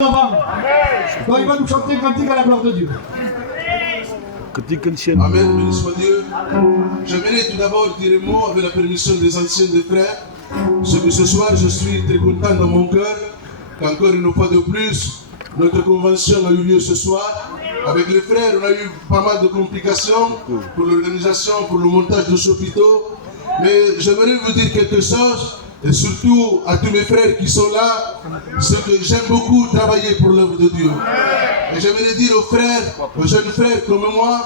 Donc il va nous chanter un cantique à la gloire de Dieu. Amen, béni soit Dieu. J'aimerais tout d'abord dire un mot avec la permission des anciens des frères. Ce soir, je suis très content dans mon cœur qu'encore une fois de plus, notre convention a eu lieu ce soir. Avec les frères, on a eu pas mal de complications pour l'organisation, pour le montage de ce hôpital. Mais j'aimerais vous dire quelque chose, et surtout à tous mes frères qui sont là, c'est que j'aime beaucoup travailler pour l'œuvre de Dieu. Et j'aimerais dire aux frères, aux jeunes frères comme moi,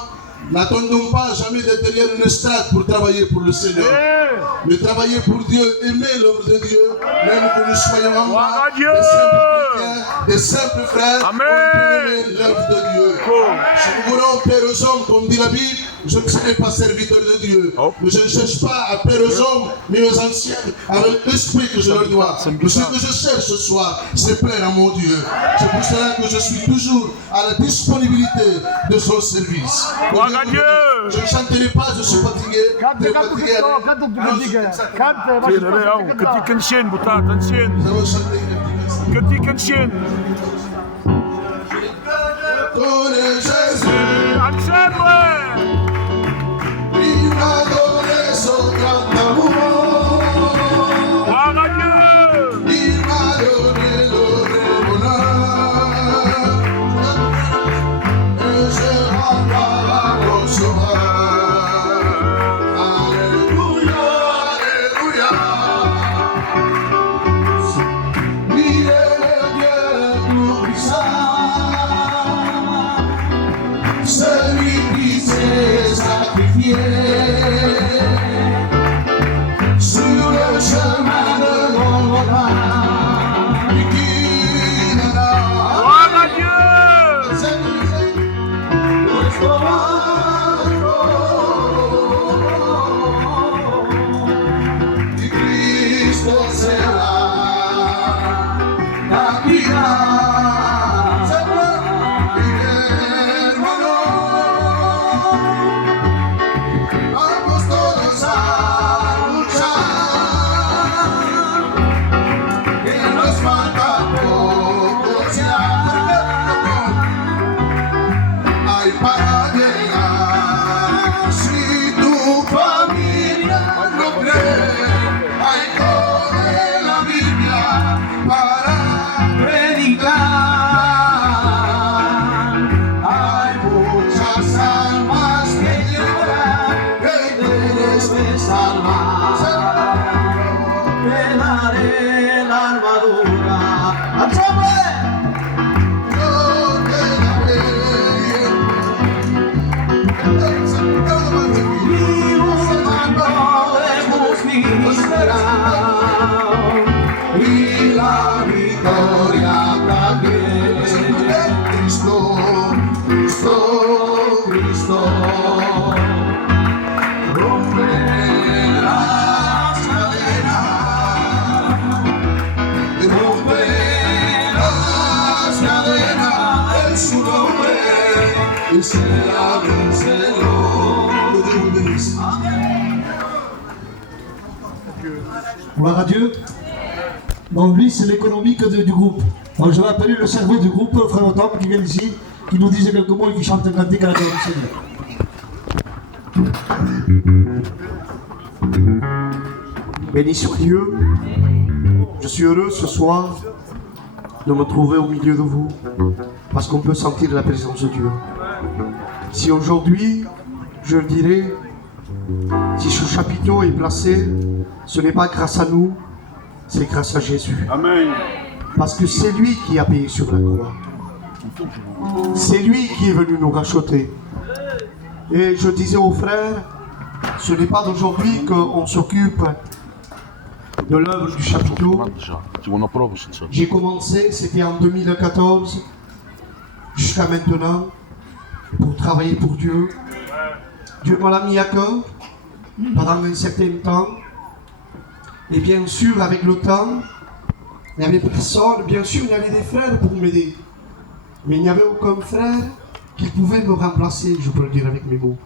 n'attendons pas jamais d'être derrière une estrade pour travailler pour le Seigneur. Mais travailler pour Dieu, aimer l'œuvre de Dieu, même que nous soyons en bas, des simples chrétiens, des simples frères, on peut aimer l'œuvre de Dieu. Si nous voulons plaire aux hommes, comme dit la Bible, je ne serai pas serviteur de Dieu. Mais je ne cherche pas à plaire aux hommes, mais aux anciens, avec l'esprit que je leur dois. Mais ce que je cherche ce soir, c'est plaire à mon Dieu. C'est pour cela que je suis toujours à la disponibilité de son service. Je ne chanterai pas, je suis fatigué. Très fatigué. Connais Jésus, il m'a donné son grand amour. Il m'a donné le bonheur. Et je m'en vais au sauveur. Alléluia, alléluia. Il est Dieu tout-puissant. Celui qui s'est sacrifié sur le chemin de Golgotha et qui donna gloire à Dieu. Et Christ sera la vida. Y la victoria también. Cristo, Cristo, Cristo. Rompe las cadenas. Rompe las cadenas. En su nombre y será vencedor. Gloire à Dieu. Donc lui, c'est l'économie du groupe. Donc je vais appeler le cerveau du groupe, frère Tom, qui vient ici, qui nous disait quelques mots et qui chante un cantique à la gloire du Seigneur. Béni soit Dieu. Je suis heureux ce soir de me trouver au milieu de vous, parce qu'on peut sentir la présence de Dieu. Si aujourd'hui, je dirais, si ce chapiteau est placé, ce n'est pas grâce à nous, c'est grâce à Jésus. Amen. Parce que c'est lui qui a payé sur la croix. C'est lui qui est venu nous racheter. Et je disais aux frères, ce n'est pas d'aujourd'hui qu'on s'occupe de l'œuvre du chapiteau. J'ai commencé, c'était en 2014, jusqu'à maintenant, pour travailler pour Dieu. Dieu m'a mis à cœur pendant un certain temps. Et bien sûr, avec le temps, il n'y avait personne. Bien sûr, il y avait des frères pour m'aider. Mais il n'y avait aucun frère qui pouvait me remplacer, je peux le dire avec mes mots.